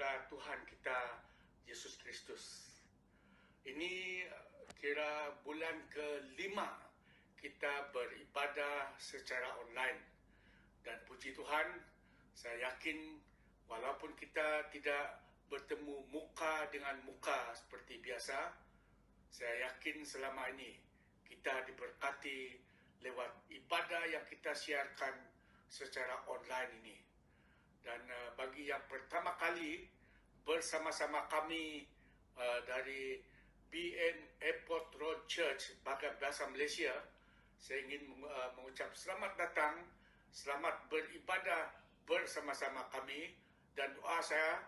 surga Tuhan kita Yesus Kristus. Ini kira bulan ke-5 kita beribadah secara online. Dan puji Tuhan, saya yakin walaupun kita tidak bertemu muka dengan muka seperti biasa, saya yakin selama ini kita diberkati lewat ibadah yang kita siarkan secara online ini. Dan bagi yang pertama kali bersama-sama kami dari BN Airport Road Church, bahasa Malaysia, saya ingin mengucap selamat datang, selamat beribadah bersama-sama kami, dan doa saya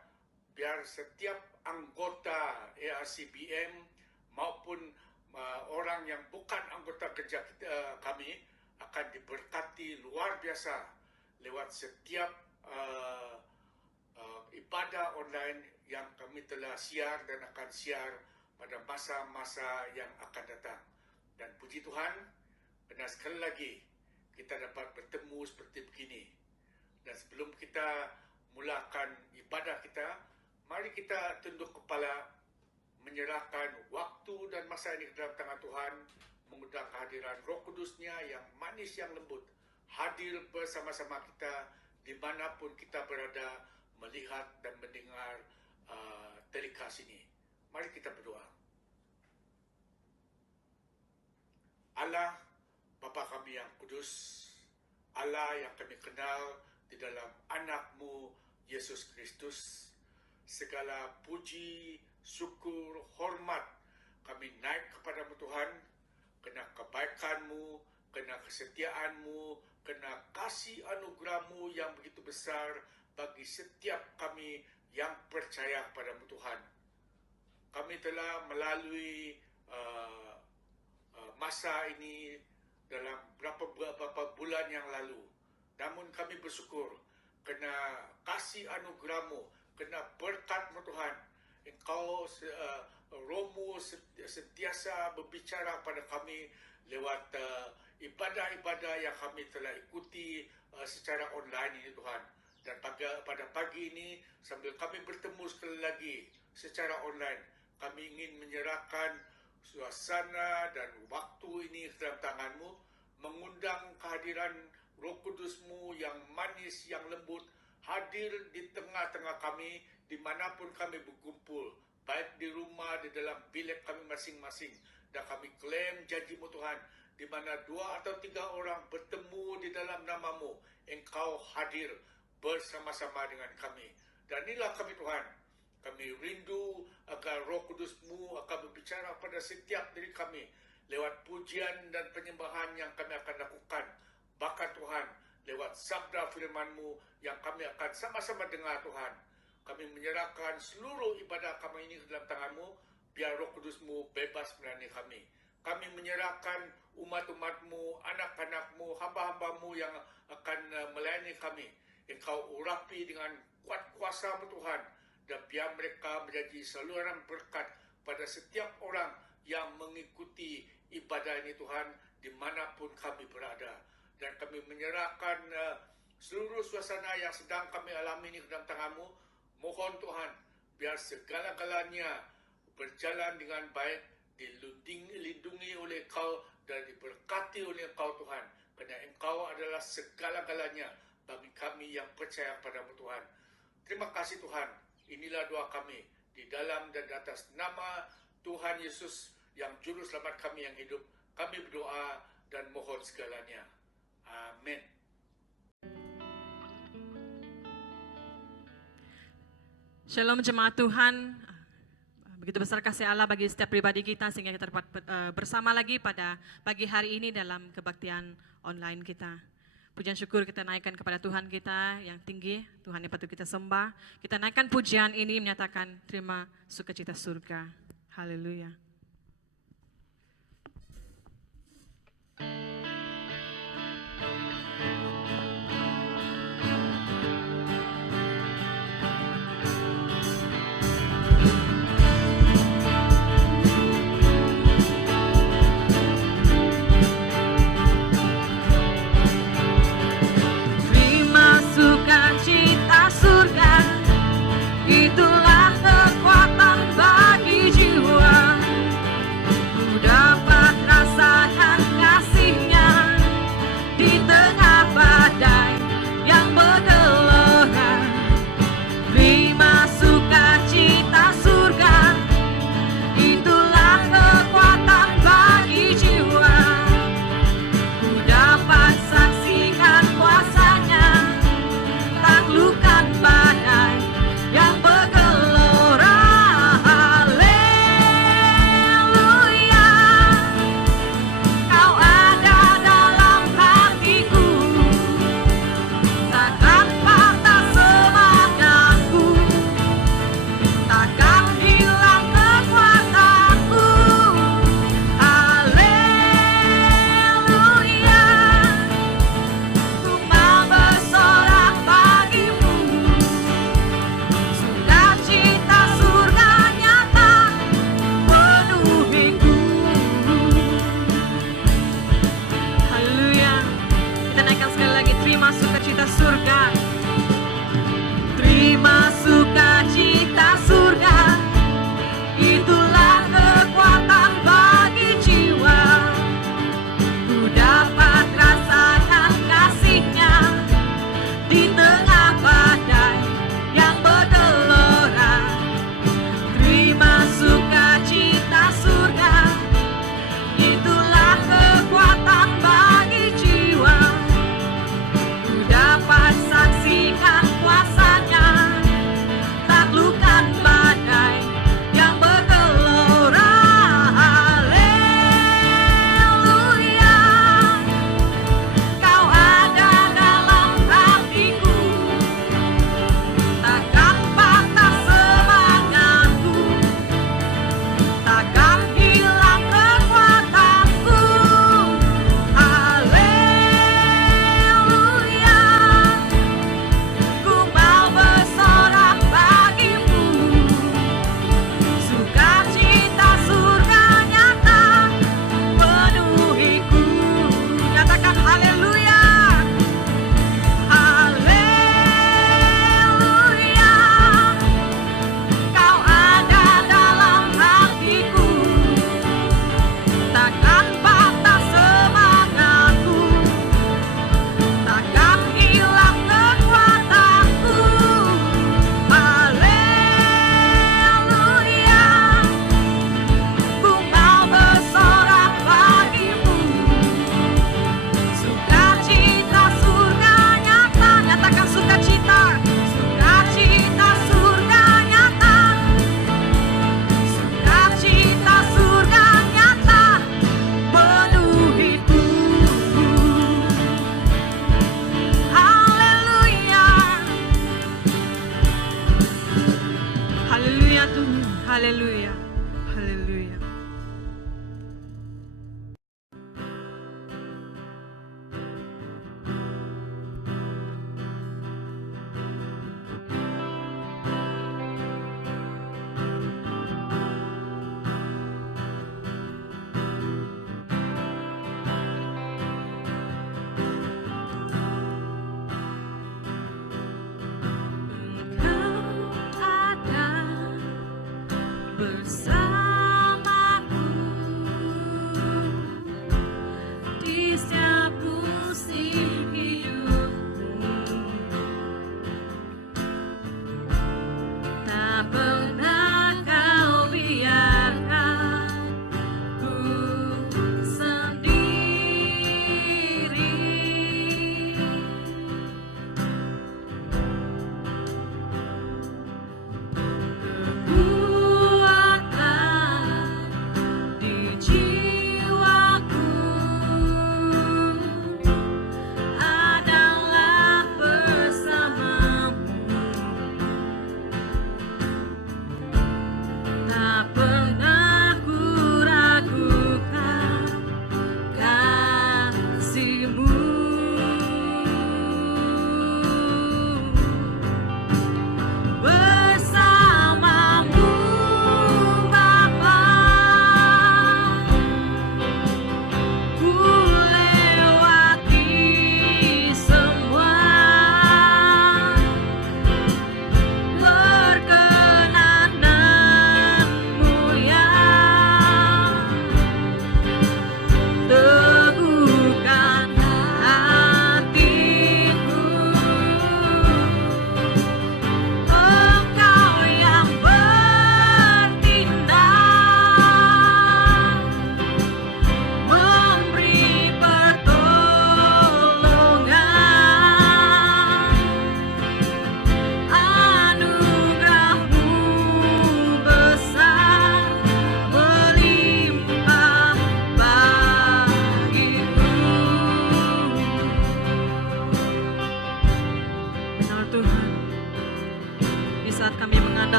biar setiap anggota ARCBM maupun orang yang bukan anggota kerja kami akan diberkati luar biasa lewat setiap ibadah online yang kami telah siar dan akan siar pada masa-masa yang akan datang. Dan puji Tuhan, benar sekali lagi kita dapat bertemu seperti begini. Dan sebelum kita mulakan ibadah kita, mari kita tunduk kepala, menyerahkan waktu dan masa ini ke dalam tangan Tuhan, mengundang kehadiran Roh Kudus-Nya yang manis, yang lembut, hadir bersama-sama kita dimanapun kita berada, melihat dan mendengar telecast ini. Mari kita berdoa. Allah, Bapa kami yang kudus, Allah yang kami kenal di dalam anak-Mu Yesus Kristus, segala puji, syukur, hormat kami naik kepada-Mu Tuhan, kena kebaikan-Mu, kena kesetiaan-Mu, kena kasih anugerah-Mu yang begitu besar bagi setiap kami yang percaya kepada-Mu Tuhan. Kami telah melalui masa ini dalam beberapa bulan yang lalu. Namun kami bersyukur kena kasih anugerah-Mu, kena berkat-Mu Tuhan. Engkau Roh-Mu sentiasa berbicara pada kami lewat ibadah-ibadah yang kami telah ikuti secara online ini Tuhan. Dan pada pagi ini sambil kami bertemu sekali lagi secara online, kami ingin menyerahkan suasana dan waktu ini ke dalam tangan-Mu, mengundang kehadiran Roh Kudus-Mu yang manis, yang lembut, hadir di tengah-tengah kami, dimanapun kami berkumpul, baik di rumah, di dalam bilik kami masing-masing. Dan kami klaim janji-Mu Tuhan, di mana 2 atau 3 orang bertemu di dalam nama-Mu, Engkau hadir bersama-sama dengan kami. Dan inilah kami Tuhan, kami rindu agar Roh Kudus-Mu akan berbicara pada setiap diri kami lewat pujian dan penyembahan yang kami akan lakukan. Bahkan Tuhan, lewat sabda firman-Mu yang kami akan sama-sama dengar Tuhan. Kami menyerahkan seluruh ibadah kami ini ke dalam tangan-Mu, biar Roh Kudus-Mu bebas melayani kami. Kami menyerahkan umat-umat-Mu, anak-anak-Mu, hamba-hamba-Mu yang akan melayani kami. Engkau urapi dengan kuat kuasa-Mu Tuhan, dan biar mereka menjadi saluran berkat pada setiap orang yang mengikuti ibadah ini Tuhan, dimanapun kami berada. Dan kami menyerahkan seluruh suasana yang sedang kami alami ini ke dalam tangan-Mu. Mohon Tuhan, biar segala-galanya berjalan dengan baik, dilindungi oleh Engkau dan diberkati oleh Engkau Tuhan. Kerana Engkau adalah segala-galanya bagi kami yang percaya kepada-Mu Tuhan. Terima kasih Tuhan. Inilah doa kami di dalam dan di atas nama Tuhan Yesus yang juru selamat kami yang hidup. Kami berdoa dan mohon segalanya. Amin. Shalom jemaat Tuhan. Begitu besar kasih Allah bagi setiap pribadi kita sehingga kita dapat bersama lagi pada pagi hari ini dalam kebaktian online kita. Pujian syukur kita naikkan kepada Tuhan kita yang tinggi, Tuhan yang patut kita sembah. Kita naikkan pujian ini menyatakan terima sukacita surga. Haleluya. Terima sukacita surga, itu Haleluya Tuhan, haleluya, haleluya. Engkau ada bersamaku di setiap musim hidupku. Tak pernah kau biarkan ku sendiri. Kekuatan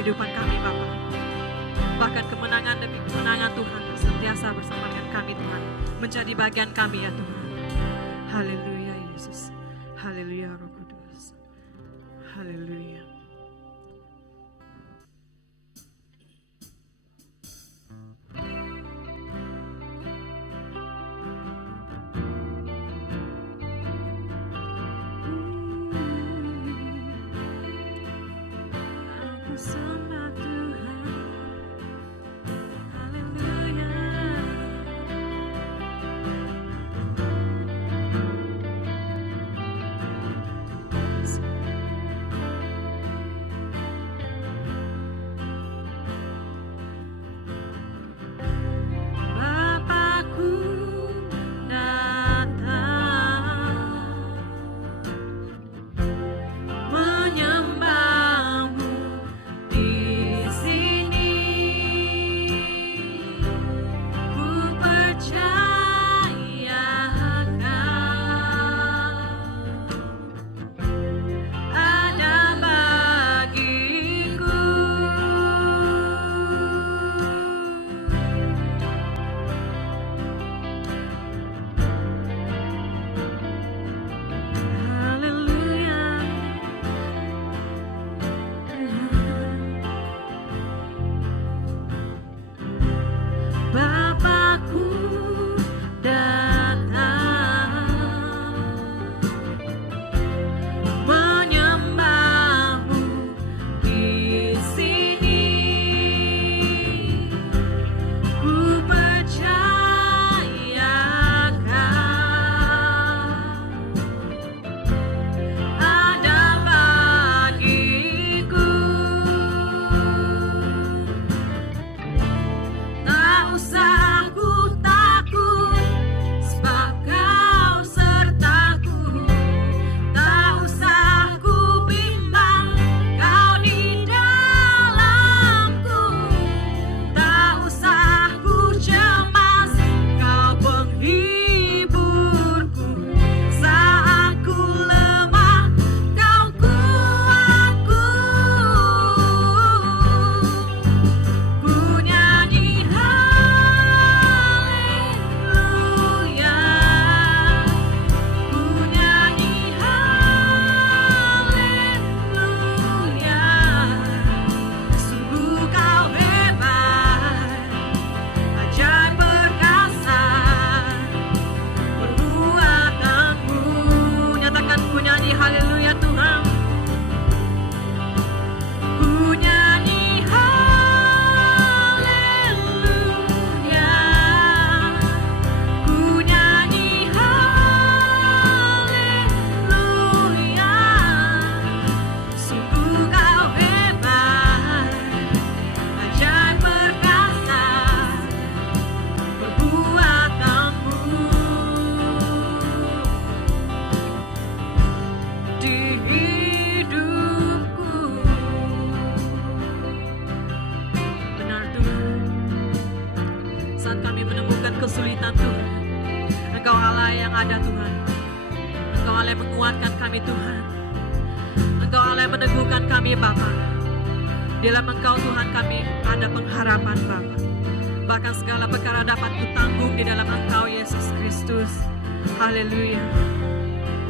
kehidupan kami Bapa. Bahkan kemenangan demi kemenangan Tuhan senantiasa bersama dengan kami Tuhan. Menjadi bagian kami ya Tuhan. Haleluya Yesus. Haleluya Roh Kudus. Haleluya. Aku sembah Tuhan. Haleluya. Bapakku datang menyembahmu di sini. Ku percaya ada bagiku. Haleluya. Bapakku datang menyembahmu di sini. Ku percaya ada bagiku. Tak usah ku takut, sebab Kau sertaku. Tak usah ku bimbang, Kau di dalamku. Tak usah ku cemas, Kau penghiburku. Saat ku lemah, Kau kuatku. Ku nyanyi haleluya. Ku nyanyi haleluya. Sungguh Kau hebat, ajaib perkasa perbuatanmu. Nyatakan ku nyanyi haleluya Tuhan. Ku nyanyi haleluya. Ku nyanyi haleluya. Sungguh Kau hebat, ajaib perkasa perbuatanmu. Di hidupku. Benar Tuhan, saat kami menemukan kesulitan Tuhan, Engkau Allah yang ada Tuhan. Engkau Allah yang menguatkan kami Tuhan. Engkau Allah yang meneguhkan kami Bapa. Di dalam Engkau Tuhan kami ada pengharapan Bapa. Bahkan segala perkara dapat kutanggung di dalam Engkau Yesus Kristus. Haleluya.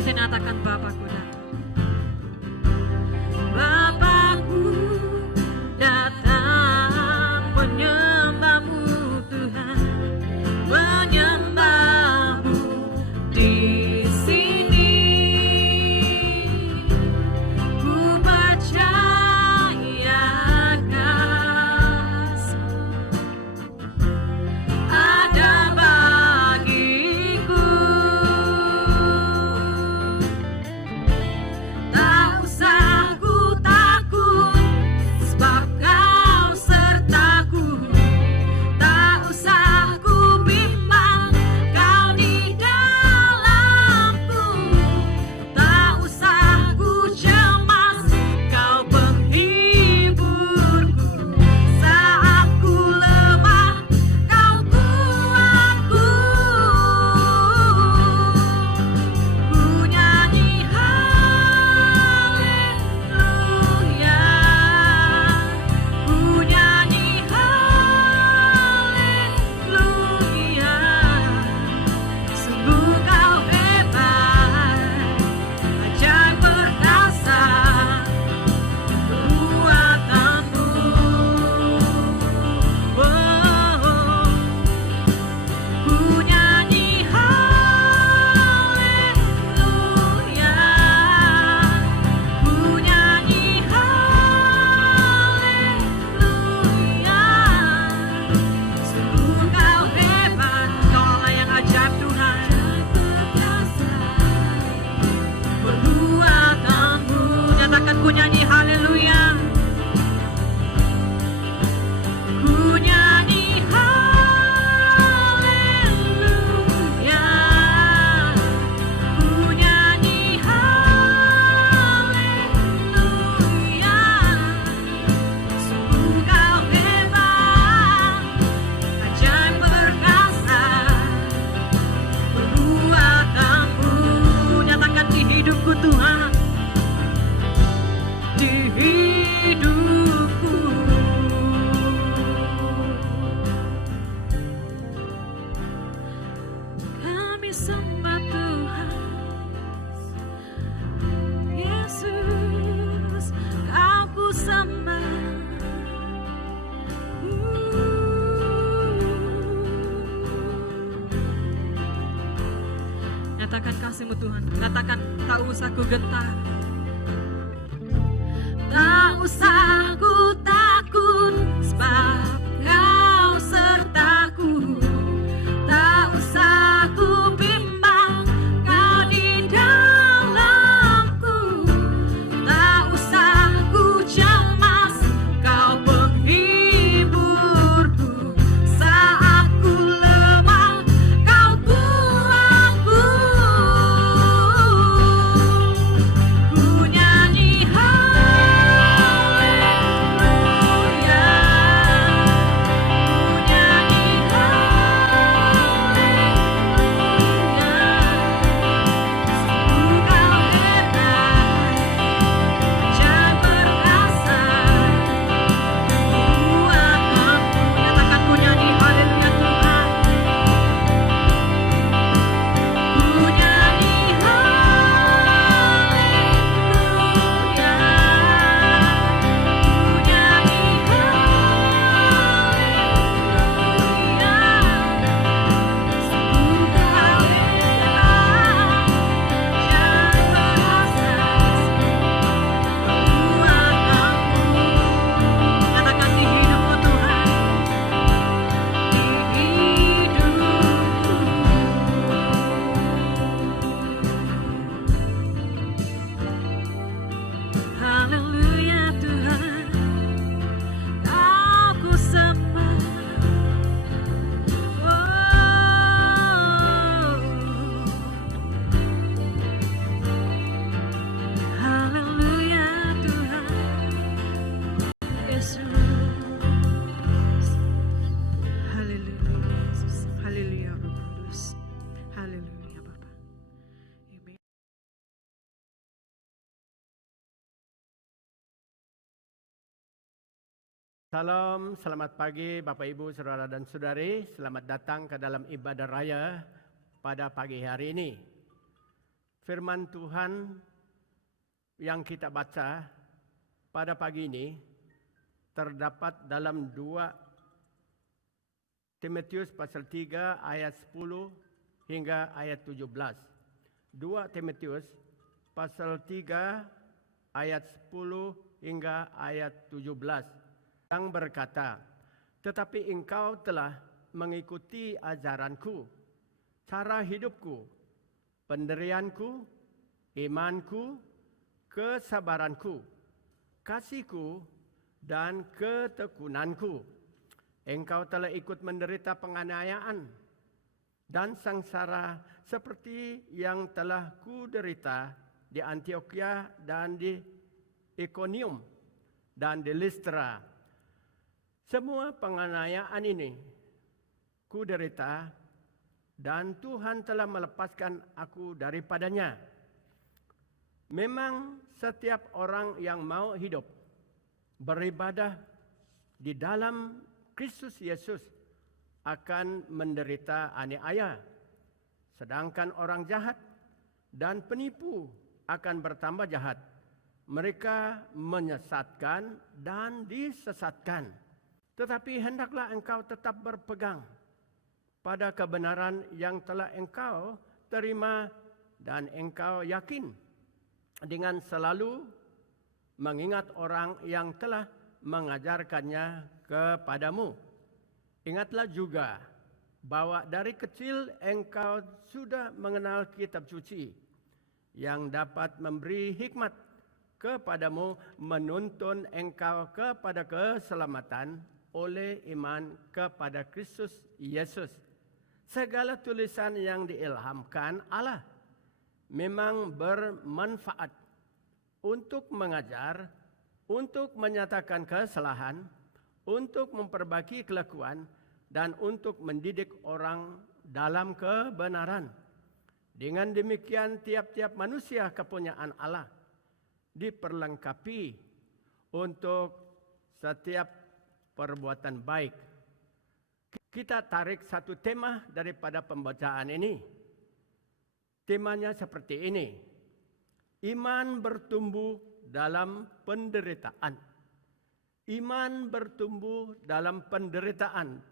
Saya nyatakan Bapakku datang. Bapakku datang menyembahmu Tuhan, menyembahmu di sini. Ku percaya ada bagiku. Nyatakan kasih-Mu Tuhan. Nyatakan tak usah ku gentar. Tak usah ku takut sebab Kau sertaku. Tak usah ku bimbang Kau di dalamku. Tak usah ku cemas Kau penghiburku. Saat ku lemah Kau kuatku. Ku nyanyi haleluya. Ku nyanyi haleluya. Sungguh Kau hebat dan perkasa. Kuat mampu. Nyatakan ku nyanyi haleluya Tuhan. Ku nyanyi haleluya. Ku nyanyi haleluya. Sungguh Kau hebat dan perkasa. Kuat mampu. Nyatakan di hidupku Tuhan. Di hidupku. Haleluya Tuhan, aku sembah. Haleluya Tuhan, Yesus. Haleluya Yesus, haleluya Roh Kudus, haleluya Bapa. Amen. Salam, selamat pagi Bapak Ibu, Saudara dan Saudari. Selamat datang ke dalam ibadah raya pada pagi hari ini. Firman Tuhan yang kita baca pada pagi ini terdapat dalam 2 Timotius pasal 3 ayat 10 hingga ayat 17. 2 Timotius pasal 3 ayat 10 hingga ayat 17. Yang berkata, tetapi engkau telah mengikuti ajaranku, cara hidupku, penderianku, imanku, kesabaranku, kasihku, dan ketekunanku. Engkau telah ikut menderita penganiayaan dan sengsara seperti yang telah kuderita di Antiokhia dan di Ikonium dan di Listra. Semua penganiayaan ini kuderita dan Tuhan telah melepaskan aku daripadanya. Memang setiap orang yang mau hidup beribadah di dalam Kristus Yesus akan menderita aniaya. Sedangkan orang jahat dan penipu akan bertambah jahat. Mereka menyesatkan dan disesatkan. Tetapi hendaklah engkau tetap berpegang pada kebenaran yang telah engkau terima dan engkau yakin, dengan selalu mengingat orang yang telah mengajarkannya kepadamu. Ingatlah juga bahwa dari kecil engkau sudah mengenal kitab suci yang dapat memberi hikmat kepadamu, menuntun engkau kepada keselamatan oleh iman kepada Kristus Yesus. Segala tulisan yang diilhamkan Allah memang bermanfaat untuk mengajar, untuk menyatakan kesalahan, untuk memperbaiki kelakuan, dan untuk mendidik orang dalam kebenaran. Dengan demikian tiap-tiap manusia kepunyaan Allah diperlengkapi untuk setiap perbuatan baik. Kita tarik satu tema daripada pembacaan ini. Temanya seperti ini. Iman bertumbuh dalam penderitaan. Iman bertumbuh dalam penderitaan.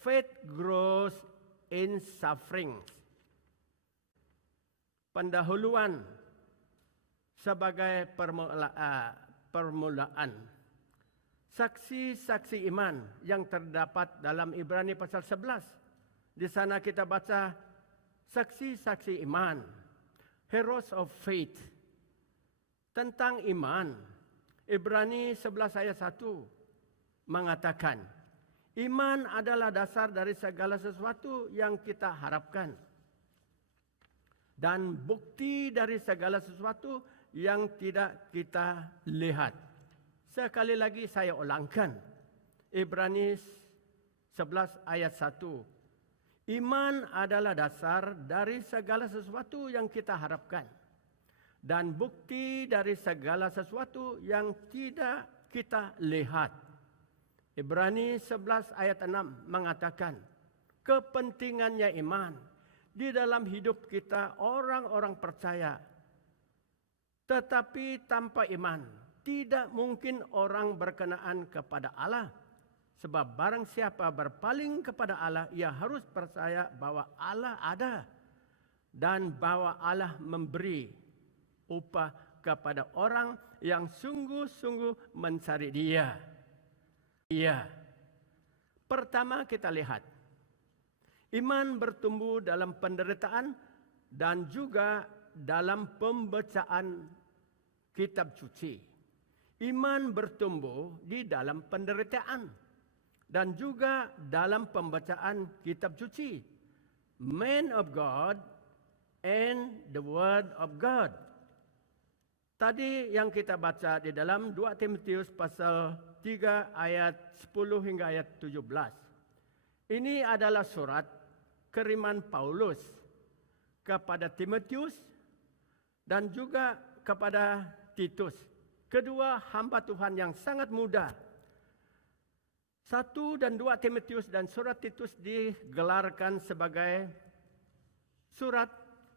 Faith grows in suffering. pendahuluan sebagai permulaan. Saksi-saksi iman yang terdapat dalam Ibrani pasal 11. Di sana kita baca saksi-saksi iman, heroes of faith, tentang iman. Ibrani 11 ayat 1 mengatakan, iman adalah dasar dari segala sesuatu yang kita harapkan dan bukti dari segala sesuatu yang tidak kita lihat. Sekali lagi saya ulangkan, Ibrani 11 ayat 1. Iman adalah dasar dari segala sesuatu yang kita harapkan dan bukti dari segala sesuatu yang tidak kita lihat. Ibrani 11 ayat 6 mengatakan, kepentingannya iman di dalam hidup kita orang-orang percaya. Tetapi tanpa iman tidak mungkin orang berkenaan kepada Allah. Sebab barang siapa berpaling kepada Allah, ia harus percaya bahwa Allah ada dan bahwa Allah memberi upah kepada orang yang sungguh-sungguh mencari Dia. Pertama kita lihat, iman bertumbuh dalam penderitaan dan juga dalam pembacaan kitab suci. Iman bertumbuh di dalam penderitaan dan juga dalam pembacaan kitab suci. Man of God and the Word of God. Tadi yang kita baca di dalam 2 Timotius pasal 3 ayat 10 hingga ayat 17. Ini adalah surat kiriman Paulus kepada Timotius dan juga kepada Titus. Kedua hamba Tuhan yang sangat muda. 1 dan 2 Timotius dan surat Titus digelarkan sebagai surat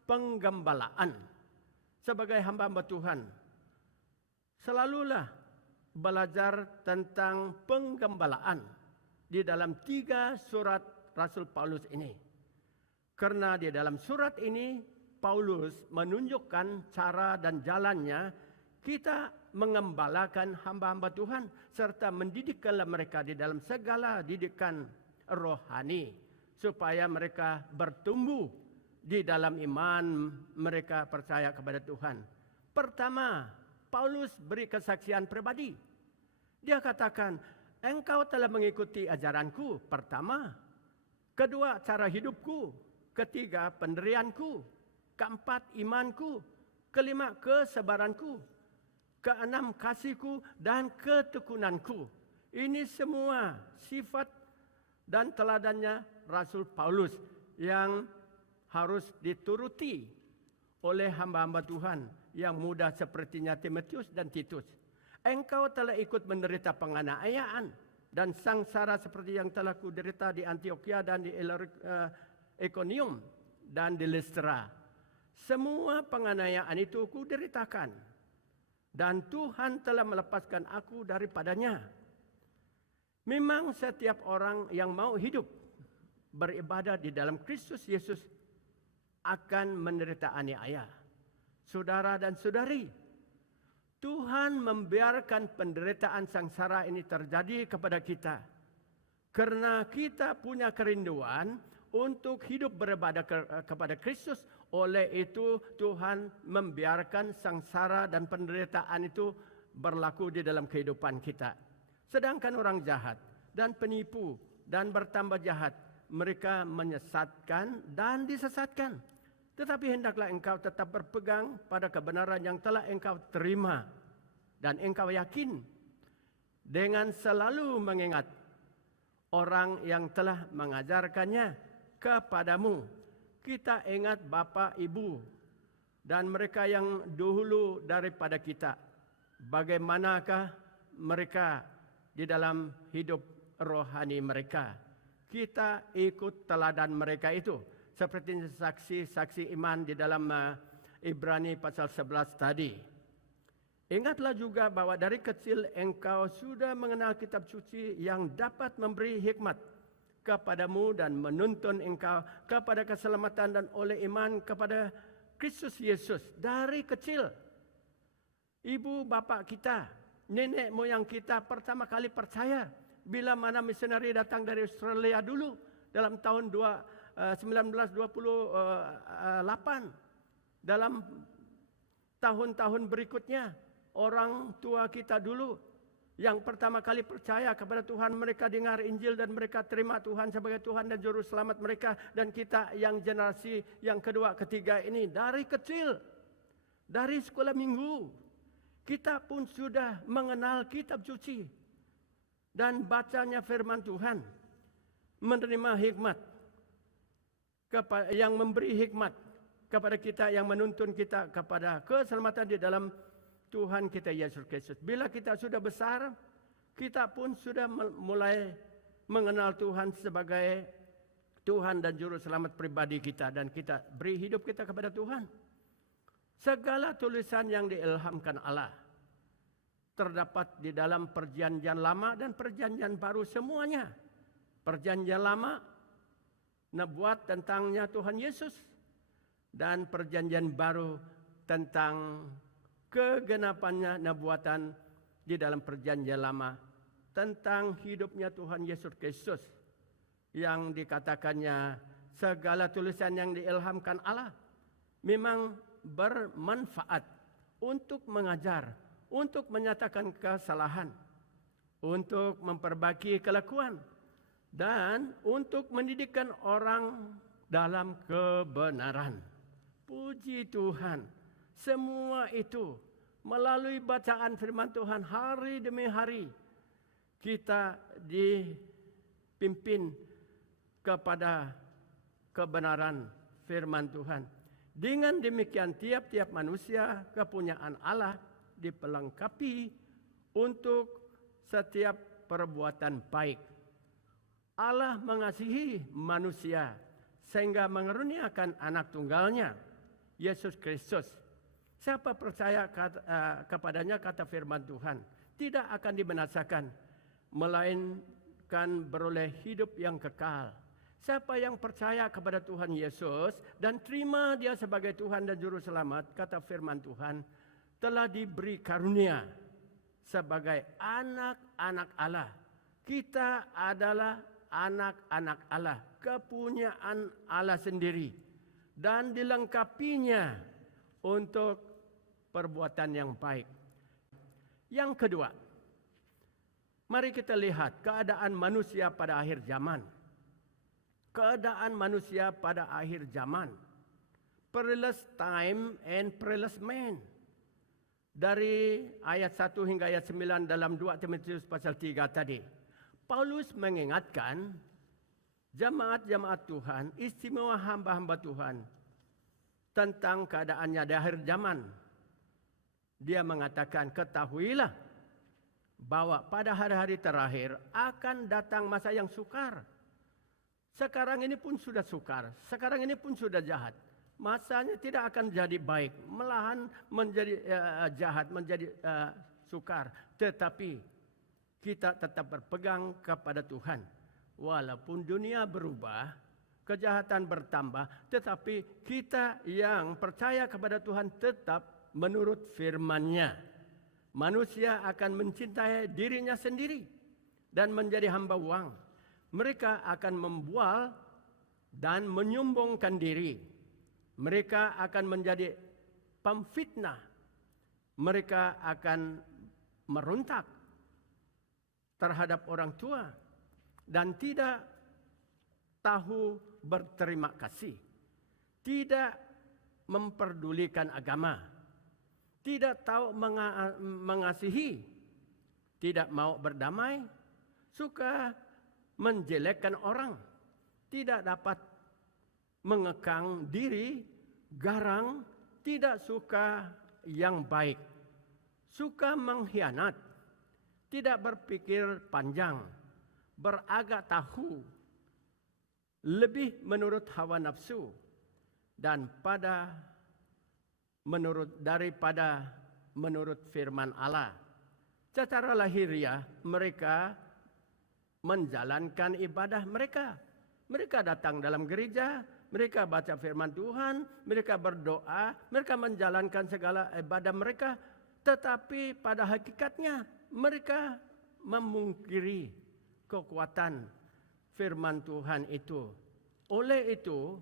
penggembalaan. Sebagai hamba-hamba Tuhan, selalulah belajar tentang penggembalaan di dalam 3 surat Rasul Paulus ini. Karena di dalam surat ini Paulus menunjukkan cara dan jalannya kita mengembalakan hamba-hamba Tuhan serta mendidikkanlah mereka di dalam segala didikan rohani supaya mereka bertumbuh di dalam iman mereka percaya kepada Tuhan. Pertama, Paulus beri kesaksian pribadi. Dia katakan, engkau telah mengikuti ajaranku, pertama. Kedua, cara hidupku. Ketiga, pendirianku. Keempat, imanku. Kelima, kesabaranku. Keenam, kasihku dan ketekunanku. Ini semua sifat dan teladannya Rasul Paulus yang harus dituruti oleh hamba-hamba Tuhan yang muda sepertinya Timotius dan Titus. Engkau telah ikut menderita penganiayaan dan sangsara seperti yang telah kuderita di Antioquia dan di Iconium dan di Listra. Semua penganiayaan itu kuderitakan dan Tuhan telah melepaskan aku daripadanya. Memang setiap orang yang mau hidup beribadah di dalam Kristus Yesus akan menderita aniaya. Saudara dan saudari, Tuhan membiarkan penderitaan sangsara ini terjadi kepada kita karena kita punya kerinduan untuk hidup beribadah kepada Kristus. Oleh itu Tuhan membiarkan sangsara dan penderitaan itu berlaku di dalam kehidupan kita. Sedangkan orang jahat dan penipu dan bertambah jahat, mereka menyesatkan dan disesatkan. Tetapi hendaklah engkau tetap berpegang pada kebenaran yang telah engkau terima dan engkau yakin dengan selalu mengingat orang yang telah mengajarkannya kepadamu. Kita ingat bapa, ibu dan mereka yang dahulu daripada kita. Bagaimanakah mereka di dalam hidup rohani mereka? Kita ikut teladan mereka itu. Seperti saksi-saksi iman di dalam Ibrani pasal 11 tadi. Ingatlah juga bahwa dari kecil engkau sudah mengenal kitab suci yang dapat memberi hikmat kepadamu dan menuntun engkau kepada keselamatan dan oleh iman kepada Kristus Yesus dari kecil. Ibu bapak kita, nenek moyang kita pertama kali percaya bila mana misionari datang dari Australia dulu dalam tahun 1928. Dalam tahun-tahun berikutnya, orang tua kita dulu yang pertama kali percaya kepada Tuhan, mereka dengar Injil dan mereka terima Tuhan sebagai Tuhan dan Juru Selamat mereka. Dan kita yang generasi yang kedua, ketiga ini dari kecil, dari sekolah minggu, kita pun sudah mengenal kitab suci dan bacanya firman Tuhan, menerima hikmat, yang memberi hikmat kepada kita, yang menuntun kita kepada keselamatan di dalam Tuhan kita Yesus Kristus. Bila kita sudah besar, kita pun sudah mulai mengenal Tuhan sebagai Tuhan dan Juru Selamat pribadi kita, dan kita beri hidup kita kepada Tuhan. Segala tulisan yang diilhamkan Allah terdapat di dalam Perjanjian Lama dan Perjanjian Baru semuanya. Perjanjian Lama nubuat tentangnya Tuhan Yesus, dan Perjanjian Baru tentang kegenapannya nubuatan di dalam Perjanjian Lama tentang hidupnya Tuhan Yesus Kristus, yang dikatakannya segala tulisan yang diilhamkan Allah memang bermanfaat untuk mengajar, untuk menyatakan kesalahan, untuk memperbaiki kelakuan, dan untuk mendidikkan orang dalam kebenaran. Puji Tuhan, semua itu melalui bacaan firman Tuhan hari demi hari kita dipimpin kepada kebenaran firman Tuhan. Dengan demikian tiap-tiap manusia kepunyaan Allah dipelengkapi untuk setiap perbuatan baik. Allah mengasihi manusia sehingga mengaruniakan anak tunggalnya, Yesus Kristus. Siapa percaya kepadanya, kata firman Tuhan, tidak akan dibinasakan, melainkan beroleh hidup yang kekal. Siapa yang percaya kepada Tuhan Yesus dan terima Dia sebagai Tuhan dan Juru Selamat, kata firman Tuhan, telah diberi karunia sebagai anak-anak Allah. Kita adalah anak-anak Allah, kepunyaan Allah sendiri, dan dilengkapinya untuk perbuatan yang baik. Yang kedua, mari kita lihat keadaan manusia pada akhir zaman. Keadaan manusia pada akhir zaman. Perilous time and perilous man. Dari ayat 1 hingga ayat 9 dalam 2 Timotius pasal 3 tadi. Paulus mengingatkan jemaat-jemaat Tuhan, istimewa hamba-hamba Tuhan, tentang keadaannya di akhir zaman. Dia mengatakan, ketahuilah bahwa pada hari-hari terakhir akan datang masa yang sukar. Sekarang ini pun sudah sukar, sekarang ini pun sudah jahat. Masanya tidak akan jadi baik, malahan menjadi jahat, menjadi sukar. Tetapi kita tetap berpegang kepada Tuhan. Walaupun dunia berubah, kejahatan bertambah, tetapi kita yang percaya kepada Tuhan tetap menurut firman-Nya. Manusia akan mencintai dirinya sendiri dan menjadi hamba uang. Mereka akan membual dan menyombongkan diri. Mereka akan menjadi pemfitnah. Mereka akan merontak terhadap orang tua dan tidak tahu berterima kasih, tidak memperdulikan agama, tidak tahu mengasihi, tidak mau berdamai, suka menjelekkan orang, tidak dapat mengekang diri, garang, tidak suka yang baik, suka mengkhianat, tidak berpikir panjang, beragak tahu, lebih menurut hawa nafsu, dan daripada menurut firman Allah. Secara lahiriah mereka menjalankan ibadah mereka. Mereka datang dalam gereja, mereka baca firman Tuhan, mereka berdoa, mereka menjalankan segala ibadah mereka, tetapi pada hakikatnya mereka memungkiri kekuatan firman Tuhan itu. Oleh itu,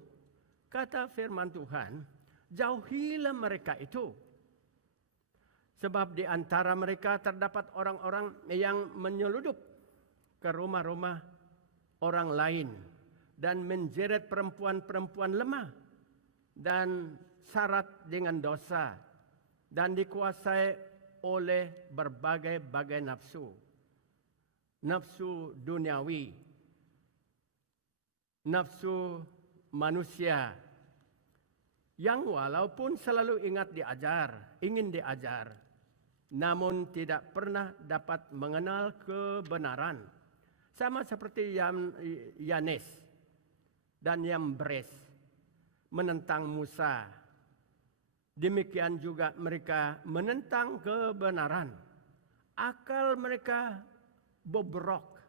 kata firman Tuhan, jauhilah mereka itu. Sebab di antara mereka terdapat orang-orang yang menyeludup ke rumah-rumah orang lain dan menjeret perempuan-perempuan lemah dan syarat dengan dosa dan dikuasai oleh berbagai-bagai nafsu. Nafsu duniawi, nafsu manusia yang walaupun selalu ingin diajar, namun tidak pernah dapat mengenal kebenaran. Sama seperti Yanes dan Yambres menentang Musa. Demikian juga mereka menentang kebenaran. Akal mereka bobrok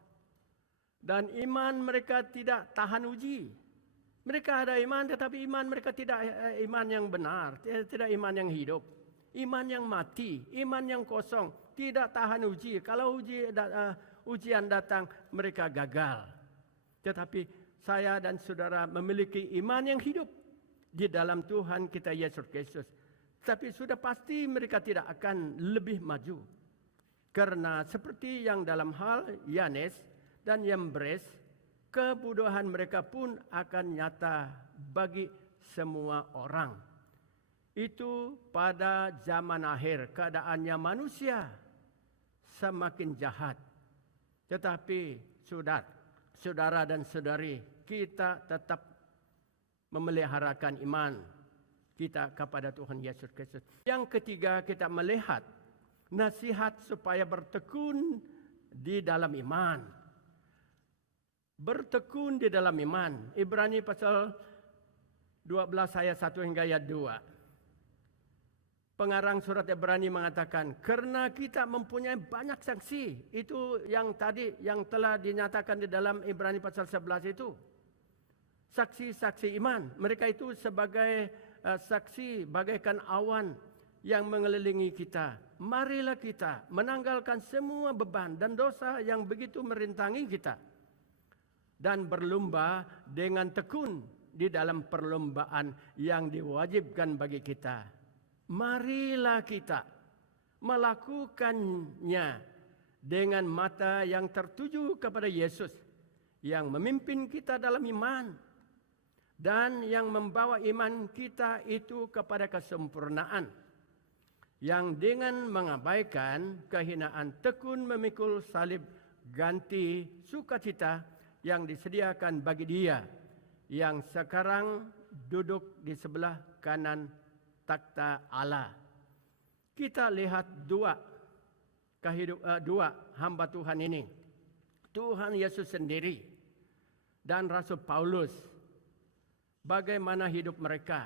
dan iman mereka tidak tahan uji. Mereka ada iman, tetapi iman mereka tidak iman yang benar, tidak iman yang hidup. Iman yang mati, iman yang kosong, tidak tahan uji. Kalau ujian datang, mereka gagal. Tetapi saya dan saudara memiliki iman yang hidup di dalam Tuhan kita Yesus Kristus. Tapi sudah pasti mereka tidak akan lebih maju. Karena seperti yang dalam hal Yanes dan Yambres, kebodohan mereka pun akan nyata bagi semua orang. Itu pada zaman akhir keadaannya manusia semakin jahat. Tetapi saudara dan saudari, kita tetap memeliharakan iman kita kepada Tuhan Yesus Kristus. Yang ketiga, kita melihat nasihat supaya bertekun di dalam iman. Bertekun di dalam iman. Ibrani pasal 12 ayat 1 hingga ayat 2. Pengarang surat Ibrani mengatakan, karena kita mempunyai banyak saksi. Itu yang telah dinyatakan di dalam Ibrani pasal 11 itu. Saksi-saksi iman. Mereka itu sebagai saksi bagaikan awan yang mengelilingi kita. Marilah kita menanggalkan semua beban dan dosa yang begitu merintangi kita. Dan berlomba dengan tekun di dalam perlombaan yang diwajibkan bagi kita. Marilah kita melakukannya dengan mata yang tertuju kepada Yesus yang memimpin kita dalam iman dan yang membawa iman kita itu kepada kesempurnaan, yang dengan mengabaikan kehinaan tekun memikul salib ganti sukacita yang disediakan bagi Dia yang sekarang duduk di sebelah kanan takhta Allah. Kita lihat dua hamba Tuhan ini. Tuhan Yesus sendiri dan Rasul Paulus. Bagaimana hidup mereka?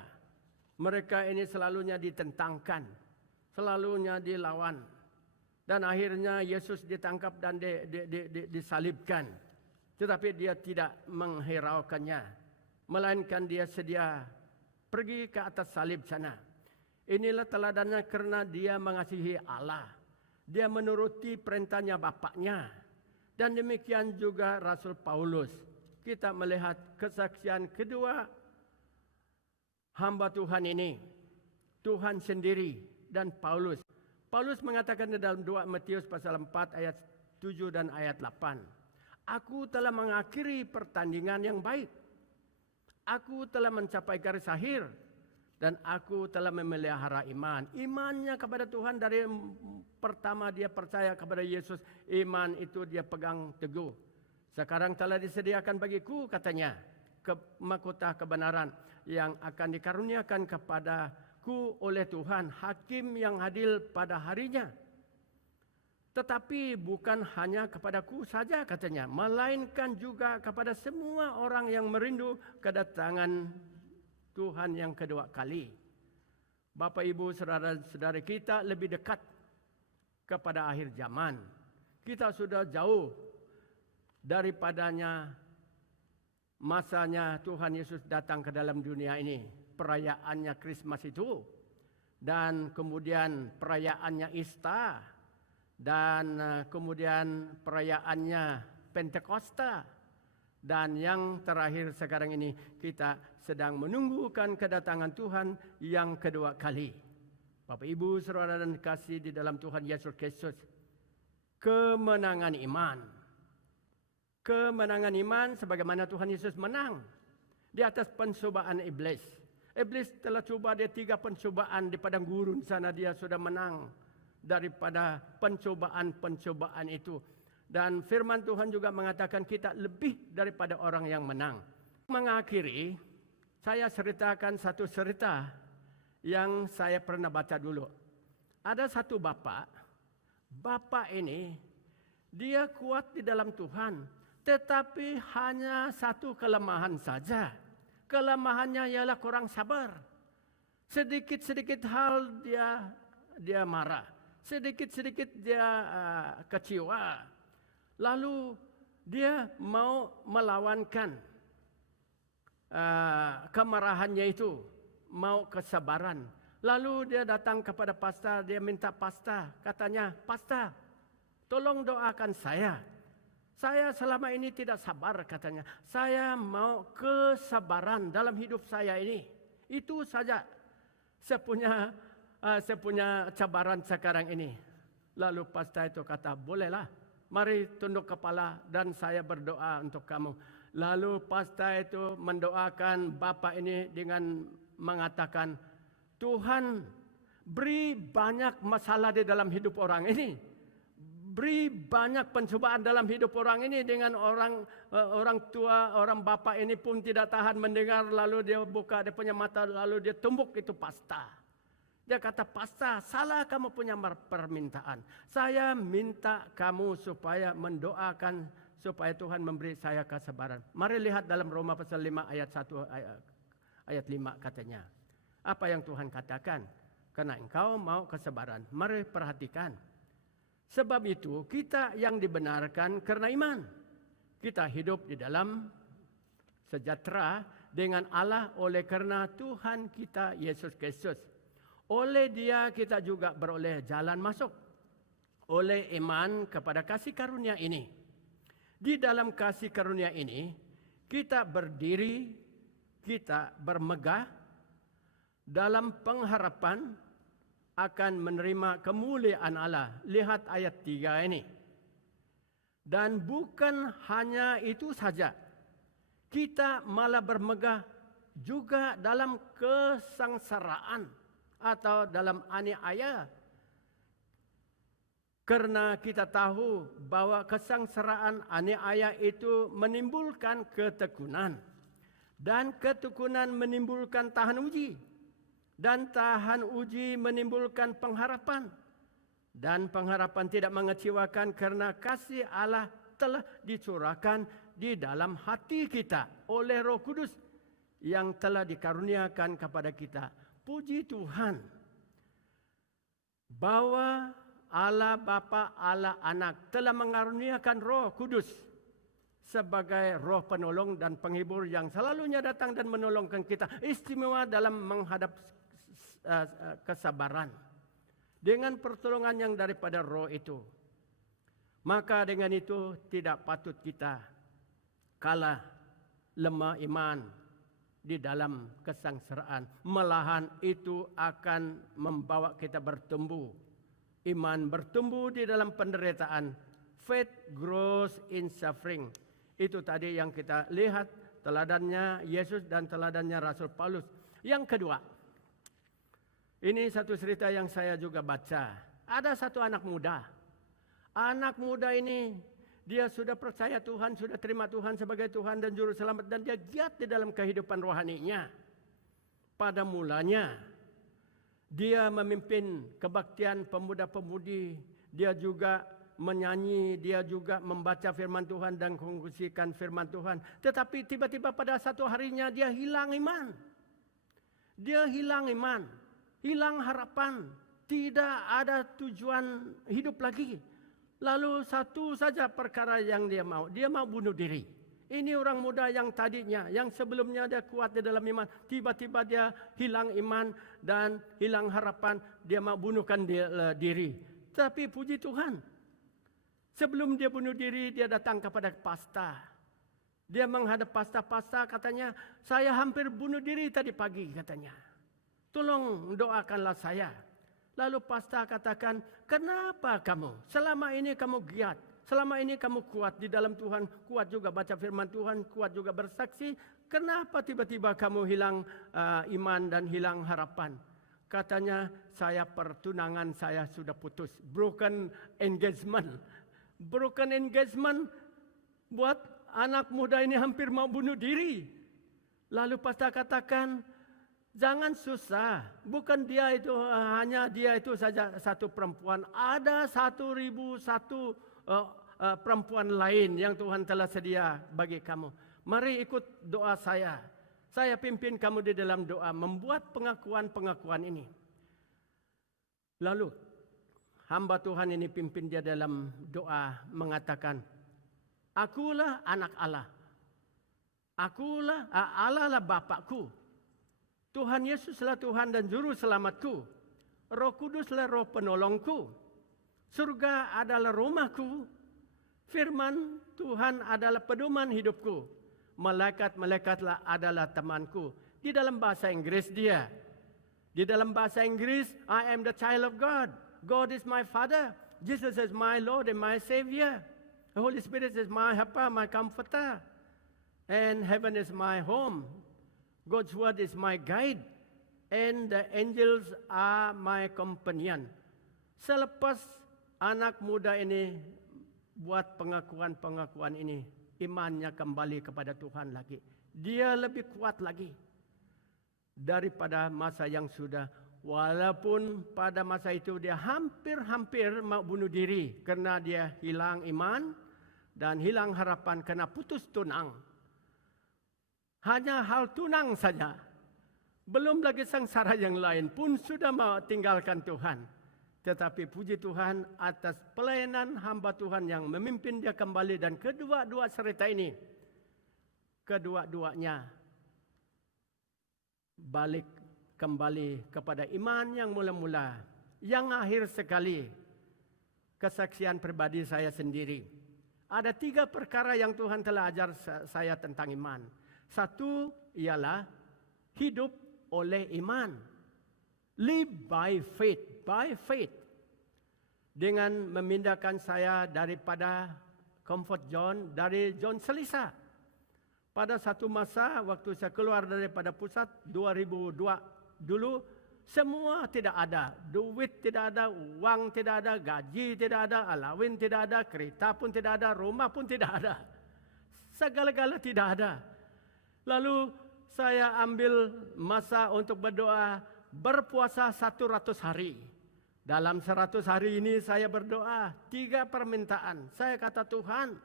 Mereka ini selalunya ditentangkan, selalunya dilawan. Dan akhirnya Yesus ditangkap dan disalibkan. Tetapi dia tidak menghiraukannya, melainkan dia sedia pergi ke atas salib sana. Inilah teladannya karena dia mengasihi Allah. Dia menuruti perintahnya Bapaknya. Dan demikian juga Rasul Paulus. Kita melihat kesaksian kedua hamba Tuhan ini. Tuhan sendiri dan Paulus. Paulus mengatakan di dalam 2 Matius pasal 4 ayat 7 dan ayat 8. Aku telah mengakhiri pertandingan yang baik. Aku telah mencapai garis akhir. Dan aku telah memelihara iman. Imannya kepada Tuhan dari pertama dia percaya kepada Yesus. Iman itu dia pegang teguh. Sekarang telah disediakan bagiku katanya. Mahkota kebenaran yang akan dikaruniakan kepadaku oleh Tuhan. Hakim yang adil pada harinya. Tetapi bukan hanya kepadaku saja katanya. Melainkan juga kepada semua orang yang merindu kedatangan Tuhan yang kedua kali. Bapak, Ibu, saudara-saudari, kita lebih dekat kepada akhir zaman. Kita sudah jauh daripadanya masanya Tuhan Yesus datang ke dalam dunia ini, perayaannya Christmas itu, dan kemudian perayaannya Ista, dan kemudian perayaannya Pentakosta, dan yang terakhir sekarang ini kita sedang menunggukan kedatangan Tuhan yang kedua kali. Bapak Ibu Saudara dan kasih di dalam Tuhan Yesus Kristus, kemenangan iman. Kemenangan iman sebagaimana Tuhan Yesus menang di atas pencobaan iblis. Iblis telah coba dia 3 pencobaan di padang gurun sana, dia sudah menang daripada pencobaan-pencobaan itu. Dan firman Tuhan juga mengatakan kita lebih daripada orang yang menang. Mengakhiri, saya ceritakan satu cerita yang saya pernah baca dulu. Ada satu bapak ini dia kuat di dalam Tuhan, tetapi hanya satu kelemahan saja. Kelemahannya ialah kurang sabar. Sedikit-sedikit hal dia marah. Sedikit-sedikit dia kecewa. Lalu dia mau melawankan kemarahannya itu, mau kesabaran. Lalu dia datang kepada pastor, dia minta pastor, katanya, "Pastor, tolong doakan saya. Saya selama ini tidak sabar," katanya. "Saya mau kesabaran dalam hidup saya ini. Itu saja saya punya cabaran sekarang ini." Lalu pastor itu kata, "Bolehlah, mari tunduk kepala dan saya berdoa untuk kamu." Lalu pastor itu mendoakan bapak ini dengan mengatakan, "Tuhan, beri banyak masalah di dalam hidup orang ini. Beri banyak pencobaan dalam hidup orang ini, dengan orang tua, orang bapak ini pun tidak tahan mendengar, lalu dia buka dia punya mata, lalu dia tumbuk itu pasta." Dia kata, "Pastor, salah kamu punya permintaan. Saya minta kamu supaya mendoakan supaya Tuhan memberi saya kesabaran." Mari lihat dalam Roma pasal 5 ayat 1 ayat 5 katanya. Apa yang Tuhan katakan? Karena engkau mau kesabaran. Mari perhatikan. Sebab itu kita yang dibenarkan karena iman. Kita hidup di dalam sejahtera dengan Allah oleh karena Tuhan kita Yesus Kristus. Oleh Dia kita juga beroleh jalan masuk. Oleh iman kepada kasih karunia ini. Di dalam kasih karunia ini kita berdiri, kita bermegah dalam pengharapan akan menerima kemuliaan Allah. Lihat ayat 3 ini. Dan bukan hanya itu saja. Kita malah bermegah juga dalam kesengsaraan atau dalam aniaya. Karena kita tahu bahwa kesengsaraan aniaya itu menimbulkan ketekunan. Dan ketekunan menimbulkan tahan uji. Dan tahan uji menimbulkan pengharapan. Dan pengharapan tidak mengecewakan karena kasih Allah telah dicurahkan di dalam hati kita oleh Roh Kudus yang telah dikaruniakan kepada kita. Puji Tuhan bahwa Allah Bapa, Allah Anak telah mengaruniakan Roh Kudus sebagai roh penolong dan penghibur yang selalunya datang dan menolongkan kita. Istimewa dalam menghadap kesabaran dengan pertolongan yang daripada roh itu. Maka dengan itu tidak patut kita kalah lemah iman di dalam kesengsaraan. Malahan itu akan membawa kita bertumbuh. Iman bertumbuh di dalam penderitaan. Faith grows in suffering. Itu tadi yang kita lihat teladannya Yesus dan teladannya Rasul Paulus. Yang kedua, ini satu cerita yang saya juga baca. Ada satu anak muda. Anak muda ini dia sudah percaya Tuhan, sudah terima Tuhan sebagai Tuhan dan Juru Selamat. Dan dia giat di dalam kehidupan rohaninya. Pada mulanya, dia memimpin kebaktian pemuda-pemudi. Dia juga menyanyi, dia juga membaca firman Tuhan dan mengungsikan firman Tuhan. Tetapi tiba-tiba pada satu harinya dia hilang iman. Dia hilang iman. Hilang harapan, tidak ada tujuan hidup lagi. Lalu satu saja perkara yang dia mau bunuh diri. Ini orang muda yang tadinya, yang sebelumnya dia kuat di dalam iman, tiba-tiba dia hilang iman dan hilang harapan, dia mau bunuhkan diri. Tapi puji Tuhan, sebelum dia bunuh diri, dia datang kepada pasta. Dia menghadap pasta, katanya, saya hampir bunuh diri tadi pagi, katanya. Tolong doakanlah saya. Lalu pasta katakan, kenapa kamu? Selama ini kamu giat. Selama ini kamu kuat di dalam Tuhan, kuat juga baca firman Tuhan, kuat juga bersaksi. Kenapa tiba-tiba kamu hilang iman dan hilang harapan? Katanya, saya pertunangan saya sudah putus. Broken engagement. Broken engagement buat anak muda ini hampir mau bunuh diri. Lalu pastor katakan, jangan susah. Bukan dia itu, hanya dia itu saja satu perempuan. Ada 1.001 perempuan lain yang Tuhan telah sedia bagi kamu. Mari ikut doa saya. Saya pimpin kamu di dalam doa membuat pengakuan-pengakuan ini. Lalu hamba Tuhan ini pimpin dia dalam doa mengatakan, akulah anak Allah. Akulah Allah lah Bapakku. Tuhan Yesuslah Tuhan dan Juru Selamatku. Roh Kuduslah Roh Penolongku. Surga adalah rumahku. Firman Tuhan adalah pedoman hidupku. Malaikat-malaikatlah adalah temanku. Di dalam bahasa Inggris dia. Di dalam bahasa Inggris, I am the child of God. God is my Father. Jesus is my Lord and my Savior. The Holy Spirit is my helper, my comforter. And heaven is my home. God's word is my guide. And the angels are my companion. Selepas anak muda ini buat pengakuan-pengakuan ini, imannya kembali kepada Tuhan lagi. Dia lebih kuat lagi daripada masa yang sudah. Walaupun pada masa itu dia hampir-hampir mau bunuh diri karena dia hilang iman dan hilang harapan karena putus tunang. Hanya hal tunang saja. Belum lagi sengsara yang lain pun sudah mau tinggalkan Tuhan. Tetapi puji Tuhan atas pelayanan hamba Tuhan yang memimpin dia kembali. Dan kedua-dua cerita ini, kedua-duanya balik kembali kepada iman yang mula-mula. Yang akhir sekali, kesaksian pribadi saya sendiri. Ada 3 perkara yang Tuhan telah ajar saya tentang iman. Satu ialah hidup oleh iman. Live by faith. By faith. Dengan memindahkan saya daripada comfort zone, dari zone selesa. Pada satu masa waktu saya keluar daripada pusat 2002 dulu, semua tidak ada. Duit tidak ada, uang tidak ada, gaji tidak ada, alawin tidak ada, kereta pun tidak ada, rumah pun tidak ada. Segala-gala tidak ada. Lalu saya ambil masa untuk berdoa, berpuasa 100 hari. Dalam 100 hari ini saya berdoa 3 permintaan. Saya kata, Tuhan,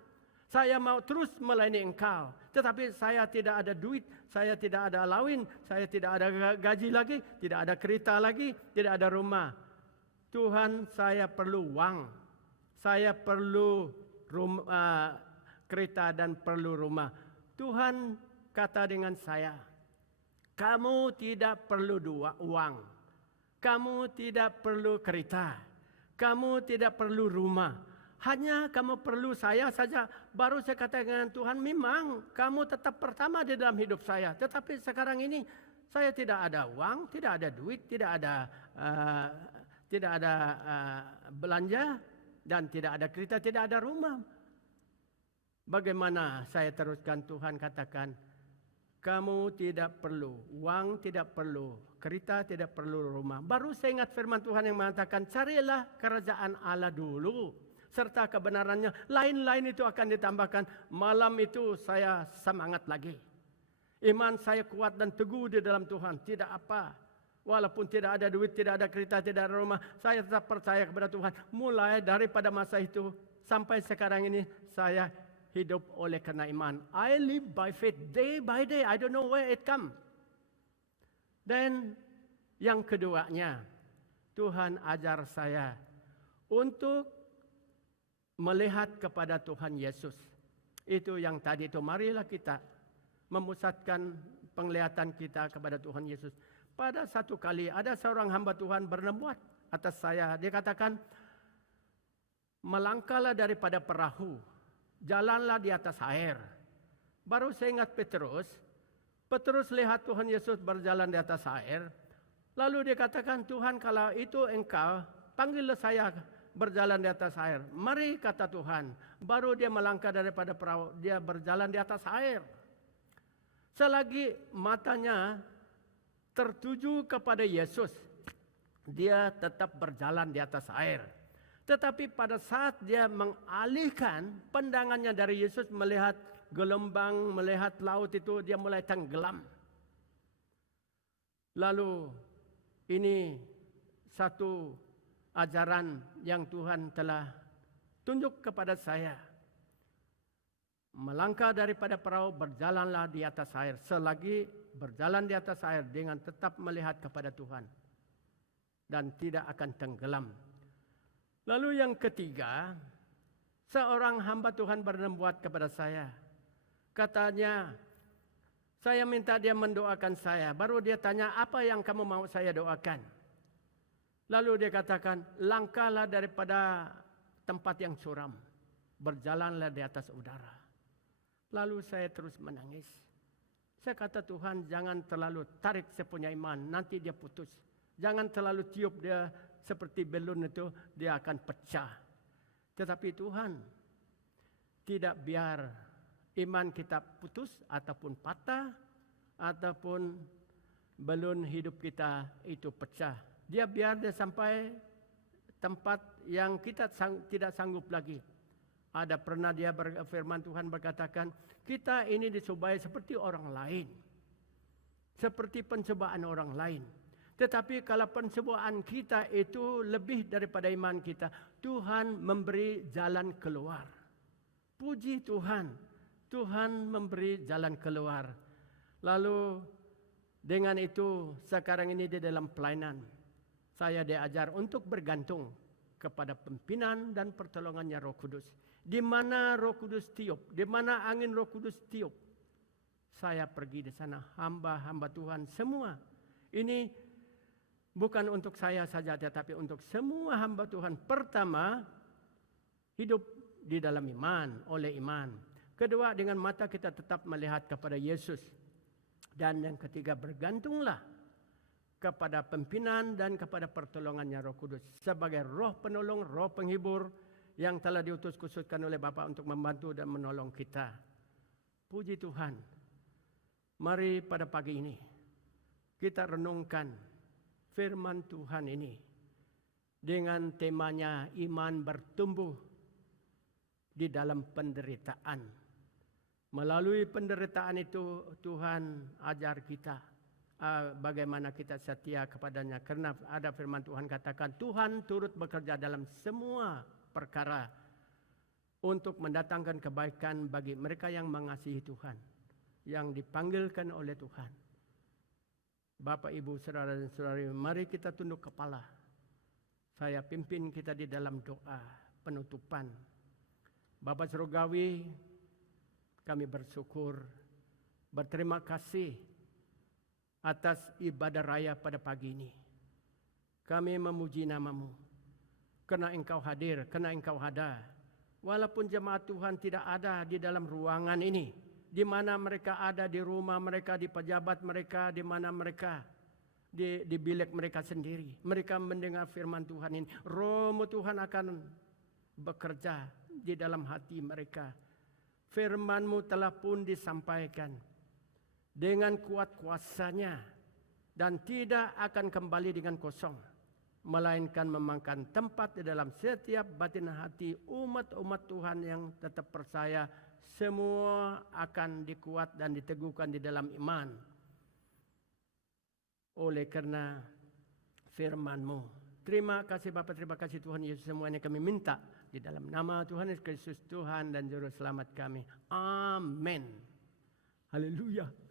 saya mau terus melayani Engkau. Tetapi saya tidak ada duit, saya tidak ada alawin, saya tidak ada gaji lagi, tidak ada kereta lagi, tidak ada rumah. Tuhan, saya perlu uang. Saya perlu kereta dan perlu rumah. Tuhan kata dengan saya, kamu tidak perlu uang. Kamu tidak perlu kereta. Kamu tidak perlu rumah. Hanya kamu perlu saya saja. Baru saya katakan dengan Tuhan, memang kamu tetap pertama di dalam hidup saya. Tetapi sekarang ini saya tidak ada uang, tidak ada duit, tidak ada belanja, dan tidak ada kereta, tidak ada rumah. Bagaimana saya teruskan? Tuhan katakan, kamu tidak perlu uang, tidak perlu kereta, tidak perlu rumah. Baru saya ingat firman Tuhan yang mengatakan, carilah kerajaan Allah dulu serta kebenarannya. Lain-lain itu akan ditambahkan. Malam itu saya semangat lagi. Iman saya kuat dan teguh di dalam Tuhan. Tidak apa. Walaupun tidak ada duit, tidak ada kereta, tidak ada rumah, saya tetap percaya kepada Tuhan. Mulai daripada masa itu sampai sekarang ini saya hidup oleh karena iman. I live by faith day by day. I don't know where it come. Dan yang keduanya, Tuhan ajar saya untuk melihat kepada Tuhan Yesus. Itu yang tadi itu, marilah kita memusatkan penglihatan kita kepada Tuhan Yesus. Pada satu kali ada seorang hamba Tuhan bernubuat atas saya. Dia katakan, melangkahlah daripada perahu, jalanlah di atas air. Baru saya ingat Petrus lihat Tuhan Yesus berjalan di atas air. Lalu dia katakan, Tuhan kalau itu engkau, panggillah saya berjalan di atas air. Mari, kata Tuhan. Baru dia melangkah daripada perahu, dia berjalan di atas air. Selagi matanya tertuju kepada Yesus, dia tetap berjalan di atas air. Tetapi pada saat dia mengalihkan pandangannya dari Yesus, melihat gelombang, melihat laut itu, dia mulai tenggelam. Lalu ini satu ajaran yang Tuhan telah tunjuk kepada saya. Melangkah daripada perahu, berjalanlah di atas air. Selagi berjalan di atas air dengan tetap melihat kepada Tuhan. Dan tidak akan tenggelam. Lalu yang ketiga, seorang hamba Tuhan bernubuat kepada saya. Katanya, saya minta dia mendoakan saya. Baru dia tanya, apa yang kamu mau saya doakan? Lalu dia katakan, langkahlah daripada tempat yang suram. Berjalanlah di atas udara. Lalu saya terus menangis. Saya kata, Tuhan, jangan terlalu tarik saya punya iman, nanti dia putus. Jangan terlalu tiup dia seperti belun itu, dia akan pecah. Tetapi Tuhan tidak biar iman kita putus ataupun patah, ataupun belun hidup kita itu pecah. Dia biar dia sampai tempat yang kita tidak sanggup lagi. Ada pernah dia firman Tuhan berkatakan, kita ini dicobai seperti orang lain. Seperti pencobaan orang lain. Tetapi kalau pencobaan kita itu lebih daripada iman kita, Tuhan memberi jalan keluar. Puji Tuhan, Tuhan memberi jalan keluar. Lalu dengan itu sekarang ini di dalam pelayanan, saya diajar untuk bergantung kepada pimpinan dan pertolongannya Roh Kudus. Di mana Roh Kudus tiup, di mana angin Roh Kudus tiup, saya pergi di sana. Hamba-hamba Tuhan semua. Ini bukan untuk saya saja, tetapi untuk semua hamba Tuhan. Pertama, hidup di dalam iman, oleh iman. Kedua, dengan mata kita tetap melihat kepada Yesus. Dan yang ketiga, bergantunglah kepada pimpinan dan kepada pertolongannya Roh Kudus. Sebagai roh penolong, roh penghibur yang telah diutus khususkan oleh Bapa untuk membantu dan menolong kita. Puji Tuhan. Mari pada pagi ini kita renungkan firman Tuhan ini dengan temanya iman bertumbuh di dalam penderitaan. Melalui penderitaan itu Tuhan ajar kita bagaimana kita setia kepadanya. Karena ada firman Tuhan katakan, Tuhan turut bekerja dalam semua perkara untuk mendatangkan kebaikan bagi mereka yang mengasihi Tuhan, yang dipanggilkan oleh Tuhan. Bapak, Ibu, saudara dan saudari, mari kita tunduk kepala. Saya pimpin kita di dalam doa penutupan. Bapak Surgawi, kami bersyukur, berterima kasih atas ibadah raya pada pagi ini. Kami memuji nama-Mu. Karena Engkau hadir, karena Engkau ada. Walaupun jemaat Tuhan tidak ada di dalam ruangan ini, di mana mereka ada, di rumah mereka, di pejabat mereka, di mana mereka, di bilik mereka sendiri. Mereka mendengar firman Tuhan ini. Roh-Mu Tuhan akan bekerja di dalam hati mereka. Firman-Mu telah pun disampaikan dengan kuat kuasanya dan tidak akan kembali dengan kosong, melainkan memakan tempat di dalam setiap batin hati umat-umat Tuhan yang tetap percaya. Semua akan dikuat dan diteguhkan di dalam iman. Oleh karena firman-Mu. Terima kasih Bapa, terima kasih Tuhan Yesus. Semuanya kami minta di dalam nama Tuhan Yesus Kristus, Tuhan dan Juru Selamat kami. Amin. Haleluya.